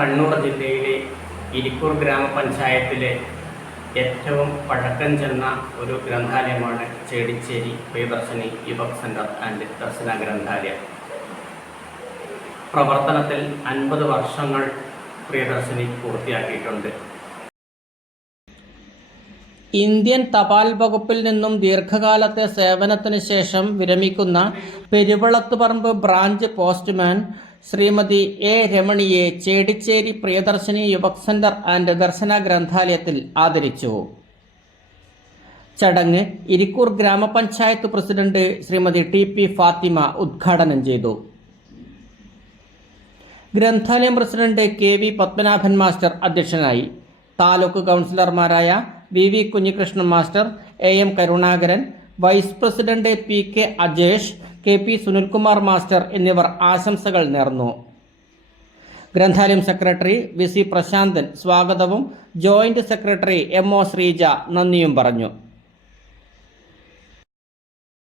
കണ്ണൂർ ജില്ലയിലെ ഇരിക്കൂർ ഗ്രാമപഞ്ചായത്തിലെ ഏറ്റവും പഴക്കം ചെന്ന ഒരു ഗ്രന്ഥാലയമാണ് ചേടിച്ചേരി പ്രിയദർശിനി യുവക് സെൻറ്റർ ആൻഡ് ദർശന ഗ്രന്ഥാലയം. പ്രവർത്തനത്തിൽ 50 വർഷങ്ങൾ പ്രിയദർശിനി പൂർത്തിയാക്കിയിട്ടുണ്ട്. ഇന്ത്യൻ തപാൽ വകുപ്പിൽ നിന്നും ദീർഘകാലത്തെ സേവനത്തിന് ശേഷം വിരമിക്കുന്ന Peruvalathuparamba branch postman Shrimati A രമണിയെ ചേടിച്ചേരി പ്രിയദർശിനി യുവക് സെൻറ്റർ ആൻഡ് ദർശന ഗ്രന്ഥാലയത്തിൽ ആദരിച്ചു. ചടങ്ങ് ഇരിക്കൂർ ഗ്രാമപഞ്ചായത്ത് പ്രസിഡന്റ് ശ്രീമതി TP ഫാത്തിമ ഉദ്ഘാടനം ചെയ്തു. ഗ്രന്ഥാലയം പ്രസിഡന്റ് KV പത്മനാഭൻ മാസ്റ്റർ അധ്യക്ഷനായി. താലൂക്ക് കൗൺസിലർമാരായ VV Kunhikrishnan master, AM Karunakaran, vice president PK Ajesh, KP Sunilkumar master എന്നിവർ ആശംസകൾ നേർന്നു. ഗ്രന്ഥാലയം സെക്രട്ടറി VC പ്രശാന്തൻ സ്വാഗതവും ജോയിന്റ് സെക്രട്ടറി MO ശ്രീജ നന്ദിയും പറഞ്ഞു.